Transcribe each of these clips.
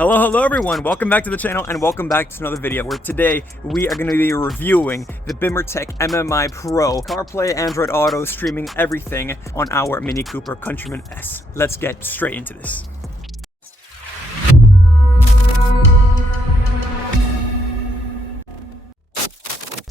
Hello everyone, welcome back to the channel and welcome back to another video where today we are going to be reviewing the BimmerTech MMI Pro CarPlay, Android Auto, streaming everything on our Mini Cooper Countryman S. Let's get straight into this.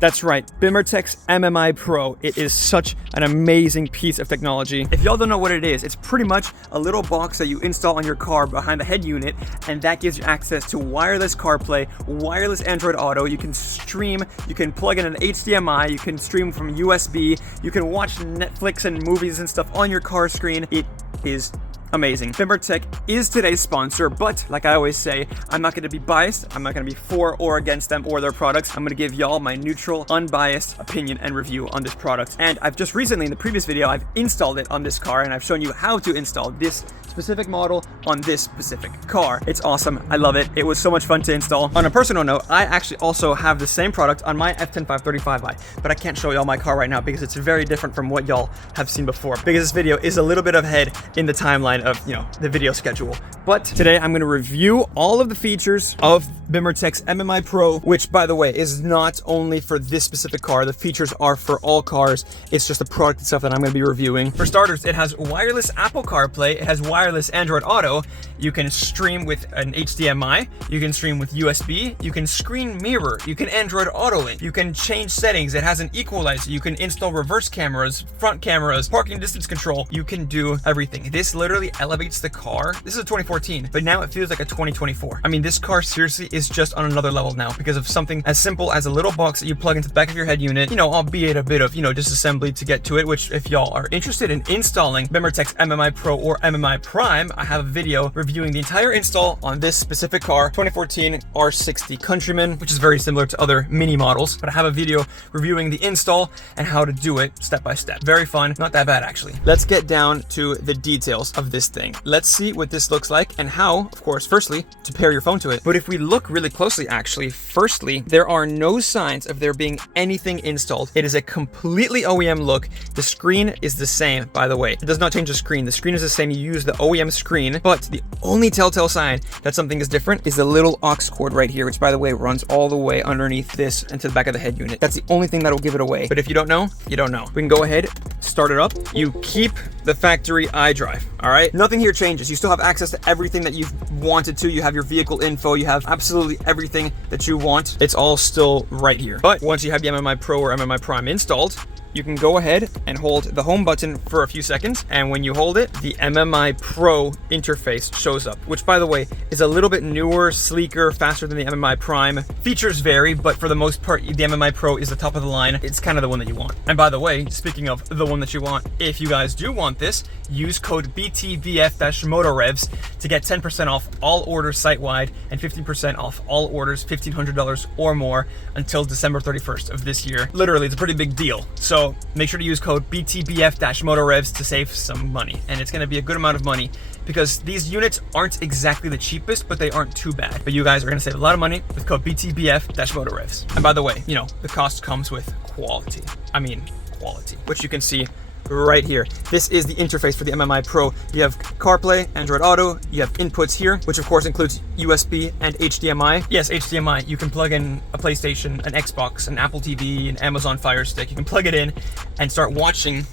That's right, BimmerTech's MMI Pro. It is such an amazing piece of technology. If y'all don't know what it is, it's pretty much a little box that you install on your car behind the head unit, and that gives you access to wireless CarPlay, wireless Android Auto. You can stream, you can plug in an HDMI, you can stream from USB, you can watch Netflix and movies and stuff on your car screen. It is amazing. BimmerTech is today's sponsor, but like I always say, I'm not going to be biased. I'm not going to be for or against them or their products. I'm going to give y'all my neutral, unbiased opinion and review on this product. And I've just recently, in the previous video, I've installed it on this car and I've shown you how to install this specific model on this specific car. It's awesome. I love it. It was so much fun to install. On a personal note, I actually also have the same product on my F10535i, but I can't show y'all my car right now because it's very different from what y'all have seen before, because this video is a little bit ahead in the timeline of, you know, the video schedule. But today I'm going to review all of the features of BimmerTech's MMI Pro, which, by the way, is not only for this specific car. The features are for all cars. It's just the product itself that I'm going to be reviewing. For starters, it has wireless Apple CarPlay. It has wireless Android Auto. You can stream with an HDMI. You can stream with USB. You can screen mirror. You can Android Auto it. You can change settings. It has an Equalizer. You can install reverse cameras, front cameras, parking distance control. You can do everything. This literally elevates the car. This is a 2014, but now it feels like a 2024. I mean, this car seriously is just on another level now because of something as simple as a little box that you plug into the back of your head unit, you know, albeit a bit of, you know, disassembly to get to it, which if y'all are interested in installing BimmerTech's MMI Pro or MMI Prime, I have a video reviewing the entire install on this specific car, 2014 R60 Countryman, which is very similar to other mini models, but I have a video reviewing the install and how to do it step by step. Very fun, not that bad actually. Let's get down to the details of this thing. Let's see what this looks like and how, of course, firstly, to pair your phone to it. But if we look really closely, actually, firstly, there are no signs of there being anything installed. It is a completely OEM look. The screen is the same, by the way. It does not change the screen. The screen is the same. You use the OEM screen, but the only telltale sign that something is different is the little aux cord right here, which, by the way, runs all the way underneath this into the back of the head unit. That's the only thing that will give it away. But if you don't know, you don't know. We can go ahead, start it up. You keep the factory iDrive, all right? Nothing here changes. You still have access to everything that you've wanted to. You have your vehicle info. You have absolutely everything that you want. It's all still right here. But once you have the MMI Pro or MMI Prime installed, you can go ahead and hold the home button for a few seconds. And when you hold it, the MMI Pro interface shows up, which, by the way, is a little bit newer, sleeker, faster than the MMI Prime. Features vary, but for the most part, the MMI Pro is the top of the line. It's kind of the one that you want. And by the way, speaking of the one that you want, if you guys do want this, use code BTBF-MotorRevs to get 10% off all orders site-wide and 15% off all orders $1,500 or more until December 31st of this year. Literally, it's a pretty big deal. So make sure to use code BTBF-MotorRevs to save some money. And it's going to be a good amount of money because these units aren't exactly the cheapest, but they aren't too bad. But you guys are going to save a lot of money with code BTBF-MotorRevs. And by the way, you know, the cost comes with quality. I mean, quality, which you can see right here. This is the interface for the MMI Pro. You have CarPlay, Android Auto, you have inputs here, which of course includes USB and HDMI. Yes, HDMI. You can plug in a PlayStation, an Xbox, an Apple TV, an Amazon Fire Stick. You can plug it in and start watching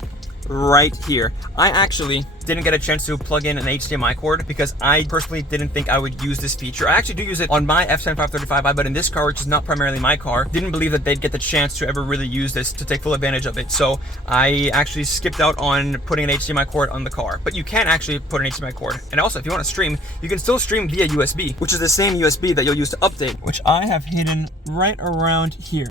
right here. I actually didn't get a chance to plug in an HDMI cord because I personally didn't think I would use this feature. I actually do use it on my F10535i, but in this car, which is not primarily my car, didn't believe that they'd get the chance to ever really use this to take full advantage of it. So I actually skipped out on putting an HDMI cord on the car, but you can actually put an HDMI cord. And also, if you want to stream, you can still stream via USB, which is the same USB that you'll use to update, which I have hidden right around here.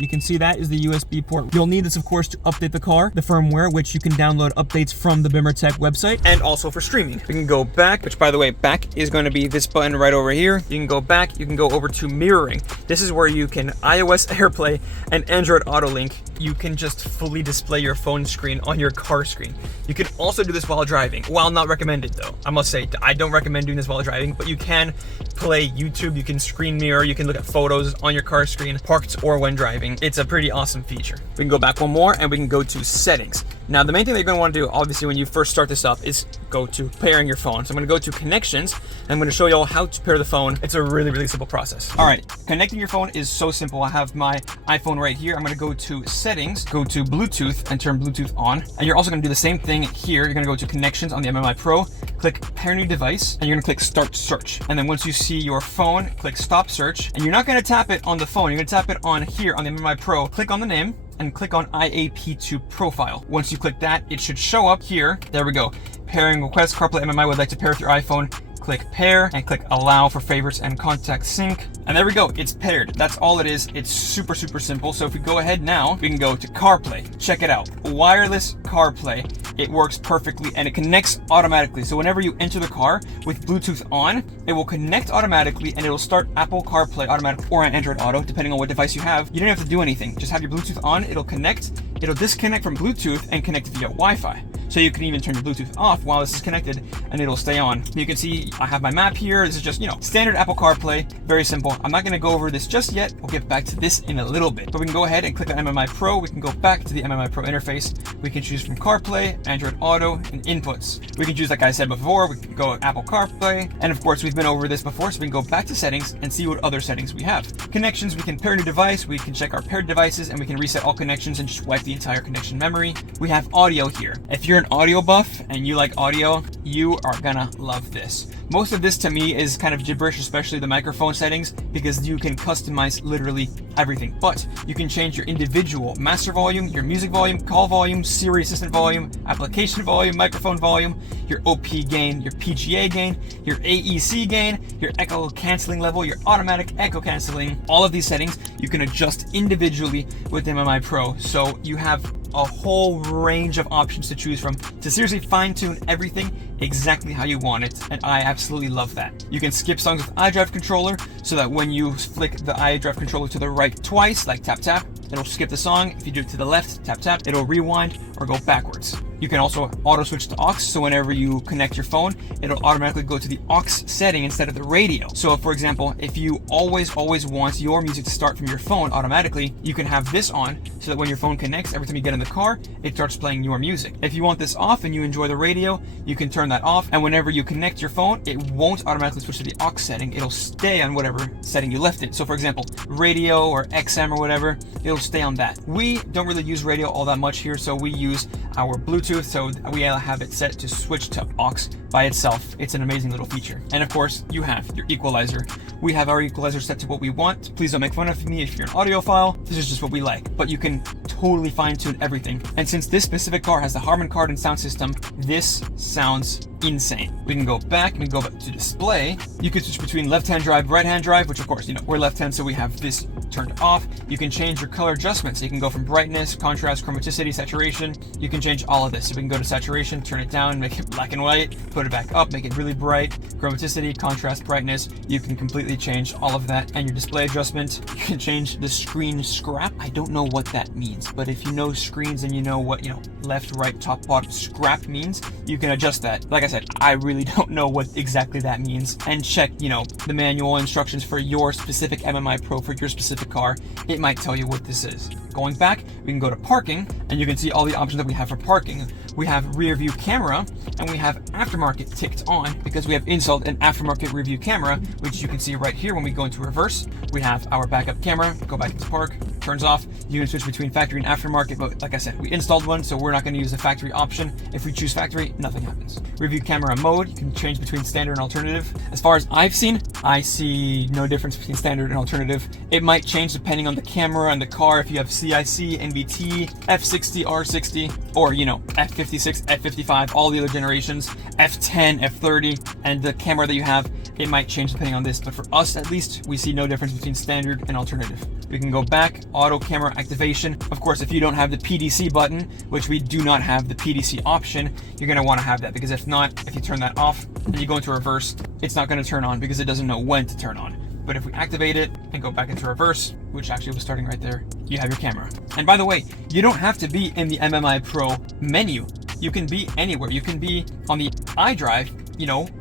You can see that is the USB port. You'll need this, of course, to update the car, the firmware, which you can download updates from the BimmerTech website, and also for streaming. We can go back, which, by the way, back is going to be this button right over here. You can go back, you can go over to mirroring. This is where you can iOS AirPlay and Android Auto Link. You can just fully display your phone screen on your car screen. You can also do this while driving. While not recommended, though. I must say, I don't recommend doing this while driving, but you can play YouTube, you can screen mirror, you can look at photos on your car screen, parked or when driving. It's a pretty awesome feature. We can go back one more and we can go to settings. Now, the main thing that you're going to want to do, obviously, when you first start this up is go to pairing your phone. So I'm going to go to connections. I'm going to show you all how to pair the phone. It's a really, really simple process. All right, connecting your phone is so simple. I have my iPhone right here. I'm going to go to settings, go to Bluetooth and turn Bluetooth on. And you're also going to do the same thing here. You're going to go to connections on the MMI Pro, click pair new device, and you're going to click start search. And then once you see your phone, click stop search. And you're not going to tap it on the phone. You're going to tap it on here on the MMI Pro. Click on the name and click on IAP2 profile. Once you click that, it should show up here. There we go. Pairing request, CarPlay MMI would like to pair with your iPhone. Click pair and click allow for favorites and contact sync. And there we go, it's paired. That's all it is. It's super, super simple. So if we go ahead now, we can go to CarPlay. Check it out. Wireless CarPlay. It works perfectly and it connects automatically. So whenever you enter the car with Bluetooth on, it will connect automatically and it will start Apple CarPlay automatically or on Android Auto, depending on what device you have. You don't have to do anything. Just have your Bluetooth on, it'll connect. It'll disconnect from Bluetooth and connect via Wi-Fi. So you can even turn your Bluetooth off while this is connected and it'll stay on. You can see I have my map here. This is just, standard Apple CarPlay. Very simple. I'm not going to go over this just yet. We'll get back to this in a little bit. But we can go ahead and click on MMI Pro. We can go back to the MMI Pro interface. We can choose from CarPlay, Android Auto, and inputs. We can choose, like I said before, we can go Apple CarPlay. And of course, we've been over this before, so we can go back to settings and see what other settings we have. Connections, we can pair a new device. We can check our paired devices and we can reset all connections and just wipe the entire connection memory. We have audio here. If you're an audio buff and you like audio, you are gonna love this. Most of this to me is kind of gibberish, especially the microphone settings, because you can customize literally everything. But you can change your individual master volume, your music volume, call volume, Siri assistant volume, application volume, microphone volume, your OP gain, your PGA gain, your AEC gain, your echo canceling level, your automatic echo canceling. All of these settings you can adjust individually with MMI Pro. So you have a whole range of options to choose from to seriously fine-tune everything exactly how you want it, and I absolutely love that. You can skip songs with iDrive controller so that when you flick the iDrive controller to the right twice, like tap tap, it'll skip the song. If you do it to the left, tap tap, it'll rewind or go backwards. You can also auto switch to aux, so whenever you connect your phone, it'll automatically go to the aux setting instead of the radio. So for example, if you always want your music to start from your phone automatically, you can have this on so that when your phone connects, every time you get in the car, it starts playing your music. If you want this off and you enjoy the radio, you can turn that off, and whenever you connect your phone, it won't automatically switch to the aux setting. It'll stay on whatever setting you left it. So for example, radio or XM or whatever, it'll stay on that. We don't really use radio all that much here, so we use our Bluetooth, so we have it set to switch to aux by itself. It's an amazing little feature. And of course, you have your equalizer. We have our equalizer set to what we want. Please don't make fun of me if you're an audiophile. This is just what we like. But you can totally fine-tune everything. And since this specific car has the Harman Kardon sound system, this sounds insane. We can go back and we can go back to display. You can switch between left-hand drive, right-hand drive, which of course, we're left-hand, so we have this turned off. You can change your color adjustments. So you can go from brightness, contrast, chromaticity, saturation. You can change all of this. So we can go to saturation, turn it down, make it black and white, put it back up, make it really bright, chromaticity, contrast, brightness. You can completely change all of that. And your display adjustment, you can change the screen scrap. I don't know what that means, but if you know screens and you know what, left, right, top, bottom scrap means, you can adjust that. Like I said, I really don't know what exactly that means. And check, the manual instructions for your specific MMI Pro for your specific car. It might tell you what this is. Going back, we can go to parking, and you can see all the options that we have for parking. We have rear view camera, and we have aftermarket ticked on because we have installed an aftermarket rear view camera, which you can see right here. When we go into reverse, we have our backup camera. Go back into park, turns off. You can switch between factory and aftermarket, but like I said, we installed one, so we're not going to use the factory option. If we choose factory, nothing happens. Rear view camera mode, you can change between standard and alternative. As far as I've seen, I see no difference between standard and alternative. It might change depending on the camera and the car. If you have CIC, NVT, F60, R60, or F56, F55, all the other generations, F10, F30, and the camera that you have, it might change depending on this. But for us, at least, we see no difference between standard and alternative. We can go back, auto camera activation. Of course, if you don't have the PDC button, which we do not have the PDC option, you're going to want to have that, because if not, if you turn that off and you go into reverse, it's not going to turn on because it doesn't know when to turn on. But if we activate it and go back into reverse, which actually was starting right there, you have your camera. And by the way, you don't have to be in the MMI Pro menu. You can be anywhere. You can be on the iDrive,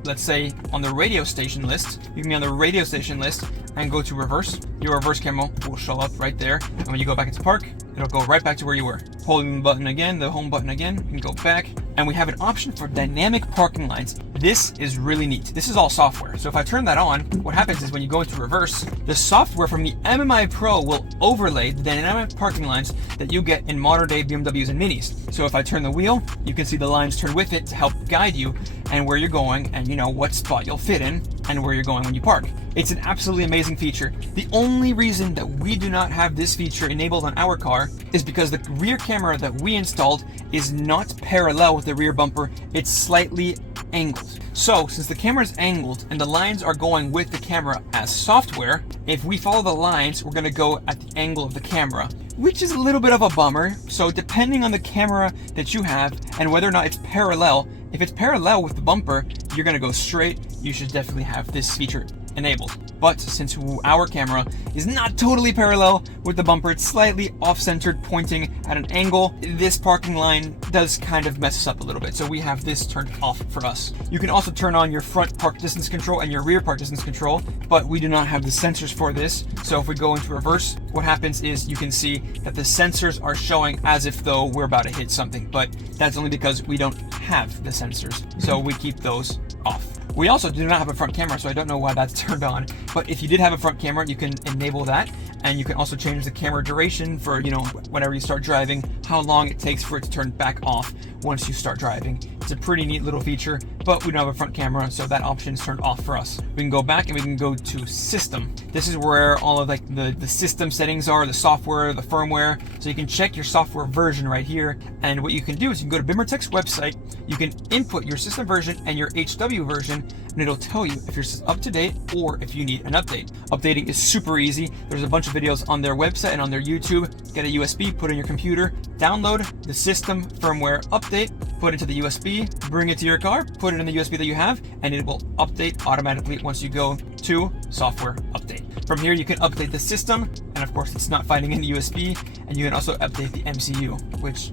let's say on the radio station list. You can be on the radio station list and go to reverse. Your reverse camera will show up right there. And when you go back into park, it'll go right back to where you were. Holding the button again, the home button again, you can go back. And we have an option for dynamic parking lines. This is really neat. This is all software. So if I turn that on, what happens is when you go into reverse, the software from the MMI Pro will overlay the dynamic parking lines that you get in modern day BMWs and Minis. So if I turn the wheel, you can see the lines turn with it to help guide you and where you're going and what spot you'll fit in and where you're going when you park. It's an absolutely amazing feature. The only reason that we do not have this feature enabled on our car is because the rear camera that we installed is not parallel with the rear bumper. It's slightly angled. So since the camera is angled and the lines are going with the camera as software, if we follow the lines, we're going to go at the angle of the camera, which is a little bit of a bummer. So depending on the camera that you have and whether or not it's parallel, if it's parallel with the bumper, you're going to go straight. You should definitely have this feature enabled. But since our camera is not totally parallel with the bumper, it's slightly off-centered, pointing at an angle, this parking line does kind of mess us up a little bit. So we have this turned off for us. You can also turn on your front park distance control and your rear park distance control, but we do not have the sensors for this. So if we go into reverse, what happens is you can see that the sensors are showing as if though we're about to hit something, but that's only because we don't have the sensors. So we keep those off. We also do not have a front camera, so I don't know why that's turned on. But if you did have a front camera, you can enable that. And you can also change the camera duration for, whenever you start driving, how long it takes for it to turn back off once you start driving. It's a pretty neat little feature, but we don't have a front camera, so that option is turned off for us. We can go back and we can go to system. This is where all of the system settings are, the software, the firmware. So you can check your software version right here. And what you can do is you can go to BimmerTech's website, you can input your system version and your HW version, and it'll tell you if you're up to date or if you need an update. Updating is super easy. There's a bunch of videos on their website and on their YouTube. Get a USB, put it in your computer, download the system firmware update, put it into the USB, bring it to your car, put it in the USB that you have, and it will update automatically once you go to software update. From here, you can update the system, and of course, it's not finding any USB, and you can also update the MCU, which,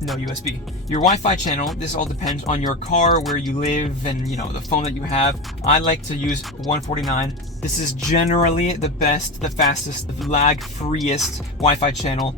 no USB. Your Wi-Fi channel, this all depends on your car, where you live, and the phone that you have. I like to use 149. This is generally the best, the fastest, the lag-freest Wi-Fi channel,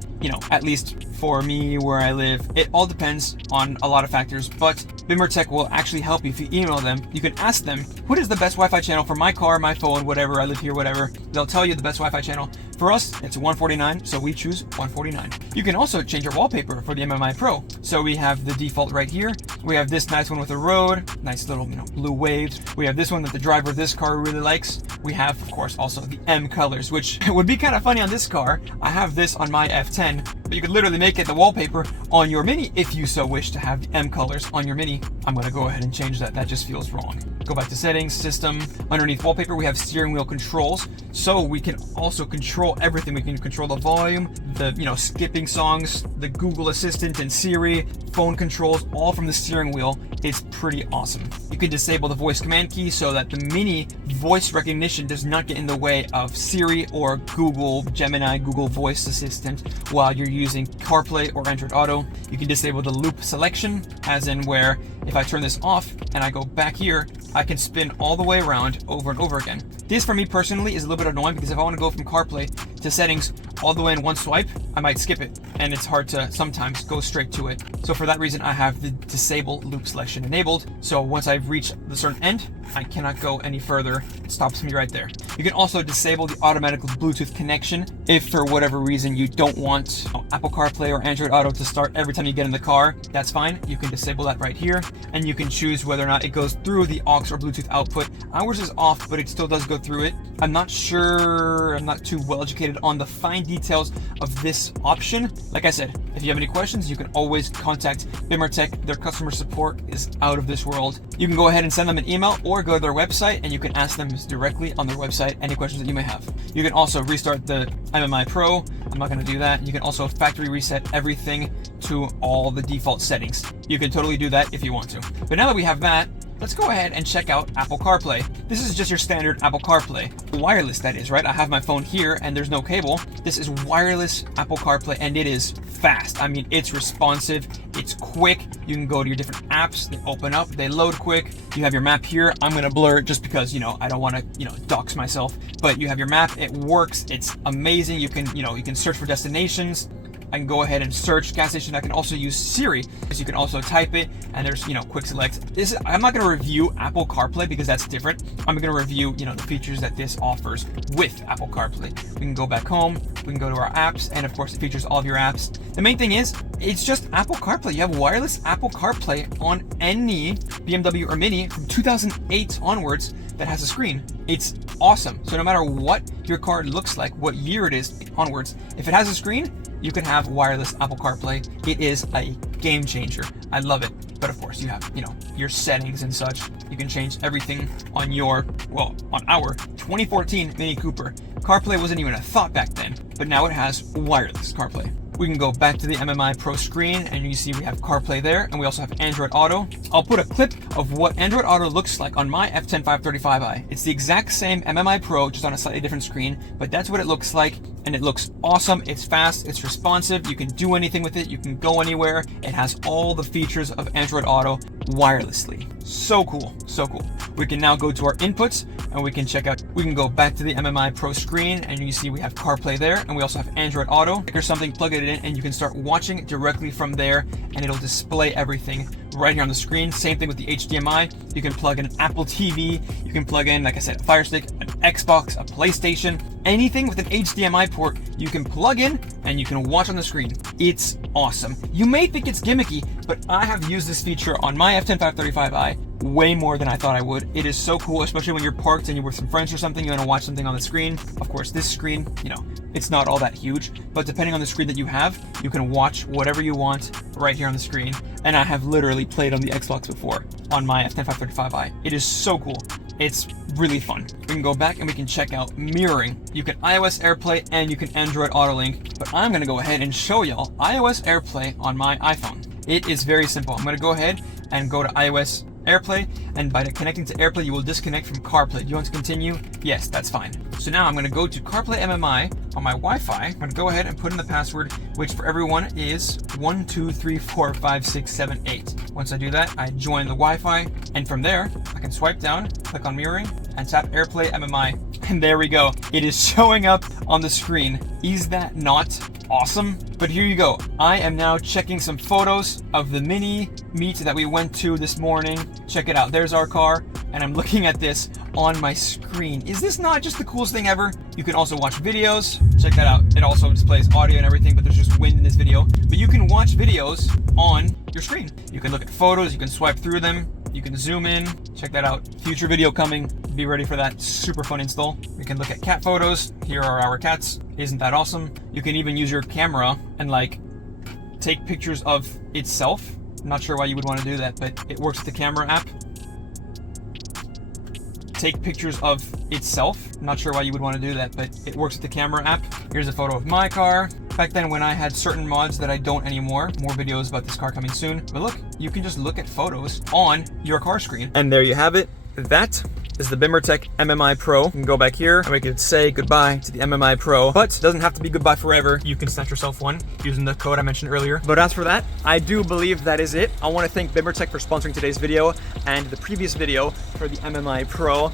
at least for me where I live. It all depends on a lot of factors, but BimmerTech will actually help you if you email them. You can ask them, what is the best Wi-Fi channel for my car, my phone, whatever, I live here, whatever. They'll tell you the best Wi-Fi channel. For us, it's 149, so we choose 149. You can also change your wallpaper for the MMI Pro. So we have the default right here. We have this nice one with a road, nice little blue waves. We have this one that the driver of this car really likes. We have, of course, also the M colors, which would be kind of funny on this car. I have this on my F10, but you could literally make it the wallpaper on your Mini if you so wish to have the M colors on your Mini. I'm gonna go ahead and change that. That just feels wrong. Go back to settings, system. Underneath wallpaper, we have steering wheel controls. So we can also control everything. We can control the volume, the skipping songs, the Google Assistant and Siri, phone controls, all from the steering wheel. It's pretty awesome. You can disable the voice command key so that the Mini voice recognition does not get in the way of Siri or Google Gemini, Google Voice Assistant while you're using CarPlay or Android Auto. You can disable the loop selection, as in where if I turn this off and I go back here, I can spin all the way around over and over again. This for me personally is a little bit annoying because if I want to go from CarPlay to settings all the way in one swipe, I might skip it, and it's hard to sometimes go straight to it. So for that reason, I have the disable loop selection enabled. So once I've reached the certain end, I cannot go any further. It stops me right there. You can also disable the automatic Bluetooth connection if for whatever reason you don't want Apple CarPlay or Android Auto to start every time you get in the car. That's fine. You can disable that right here, and you can choose whether or not it goes through the aux or Bluetooth output. Ours is off, but it still does go through it. I'm not sure, I'm not too well educated on the fine details of this option. Like I said, if you have any questions, you can always contact BimmerTech. Their customer support is out of this world. You can go ahead and send them an email or go to their website and you can ask them directly on their website any questions that you may have. You can also restart the MMI Pro. I'm not going to do that. You can also factory reset everything to all the default settings. You can totally do that if you want to. But now that we have that, let's go ahead and check out Apple CarPlay. This is just your standard Apple CarPlay. Wireless, that is, right? I have my phone here and there's no cable. This is wireless Apple CarPlay and it is fast. I mean, it's responsive, it's quick. You can go to your different apps, they open up, they load quick. You have your map here. I'm gonna blur it just because, I don't wanna, dox myself. But you have your map, it works, it's amazing. You can search for destinations. I can go ahead and search gas station. I can also use Siri, so you can also type it, and there's, you know, quick select. I'm not going to review Apple CarPlay because that's different. I'm going to review, you know, the features that this offers with Apple CarPlay. We can go back home, we can go to our apps, and of course it features all of your apps. The main thing is, it's just Apple CarPlay. You have wireless Apple CarPlay on any BMW or Mini from 2008 onwards that has a screen. It's awesome. So no matter what your car looks like, what year it is onwards, if it has a screen, you can have wireless Apple CarPlay. It is a game changer. I love it. But of course you have, you know, your settings and such. You can change everything on your, well, on our 2014 Mini Cooper. CarPlay wasn't even a thought back then, but now it has wireless CarPlay. We can go back to the MMI Pro screen, and you see we have CarPlay there, and we also have Android Auto. I'll put a clip of what Android Auto looks like on my F10535i. It's the exact same MMI Pro, just on a slightly different screen, but that's what it looks like, and it looks awesome. It's fast, it's responsive, you can do anything with it, you can go anywhere. It has all the features of Android Auto wirelessly. So cool, so cool. We can now go to our inputs, and we can check out, we can go back to the MMI Pro screen, and you see we have CarPlay there, and we also have Android Auto. There's something, plug it in, and you can start watching directly from there, and it'll display everything right here on the screen. Same thing with the HDMI. You can plug in an Apple TV, you can plug in, like I said, a Fire Stick, an Xbox, a PlayStation, anything with an HDMI port, you can plug in and you can watch on the screen. It's awesome. You may think it's gimmicky, but I have used this feature on my F10535i way more than I thought I would. It is so cool, especially when you're parked and you're with some friends or something, you want to watch something on the screen. Of course, this screen, you know, it's not all that huge, but depending on the screen that you have, you can watch whatever you want right here on the screen. And I have literally played on the Xbox before on my F10535i. It is so cool. It's really fun. We can go back and we can check out mirroring. You can iOS AirPlay and you can Android Auto Link, but I'm gonna go ahead and show y'all iOS AirPlay on my iPhone. It is very simple. I'm gonna go ahead and go to iOS AirPlay, and by connecting to AirPlay, you will disconnect from CarPlay. Do you want to continue? Yes, that's fine. So now I'm going to go to CarPlay MMI on my Wi-Fi. I'm going to go ahead and put in the password, which for everyone is 12345678. Once I do that, I join the Wi-Fi, and from there, I can swipe down, click on mirroring, and tap AirPlay MMI. And there we go. It is showing up on the screen. Is that not awesome? But here you go. I am now checking some photos of the mini meet that we went to this morning. Check it out. There's our car, and I'm looking at this on my screen. Is this not just the coolest thing ever? You can also watch videos. Check that out. It also displays audio and everything, but there's just wind in this video. But you can watch videos on your screen. You can look at photos, you can swipe through them, you can zoom in. Check that out. Future video coming. Be ready for that super fun install. We can look at cat photos. Here are our cats. Isn't that awesome? You can even use your camera and like take pictures of itself. I'm not sure why you would want to do that, but it works with the camera app. Take pictures of itself. I'm not sure why you would want to do that, but it works with the camera app. Here's a photo of my car. Back then when I had certain mods that I don't anymore. More videos about this car coming soon. But look, you can just look at photos on your car screen. And there you have it. That is the BimmerTech MMI Pro. You can go back here and we can say goodbye to the MMI Pro, but it doesn't have to be goodbye forever. You can snatch yourself one using the code I mentioned earlier. But as for that, I do believe that is it. I want to thank BimmerTech for sponsoring today's video and the previous video for the MMI Pro.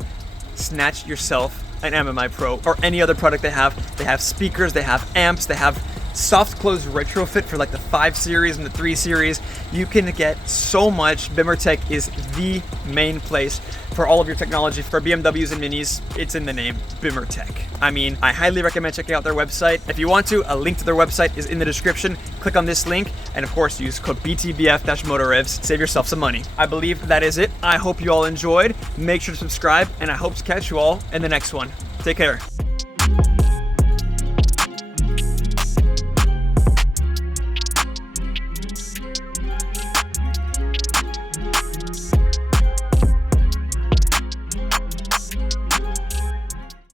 Snatch yourself an MMI Pro or any other product they have. They have speakers, they have amps, they have soft close retrofit for like the 5 series and the 3 series. You can get so much. BimmerTech is the main place for all of your technology for BMWs and Minis. It's in the name, BimmerTech. I mean, I highly recommend checking out their website. If you want to, a link to their website is in the description. Click on this link and of course use code BTBF-MotorRevs. Save yourself some money. I believe that is it. I hope you all enjoyed. Make sure to subscribe and I hope to catch you all in the next one. Take care.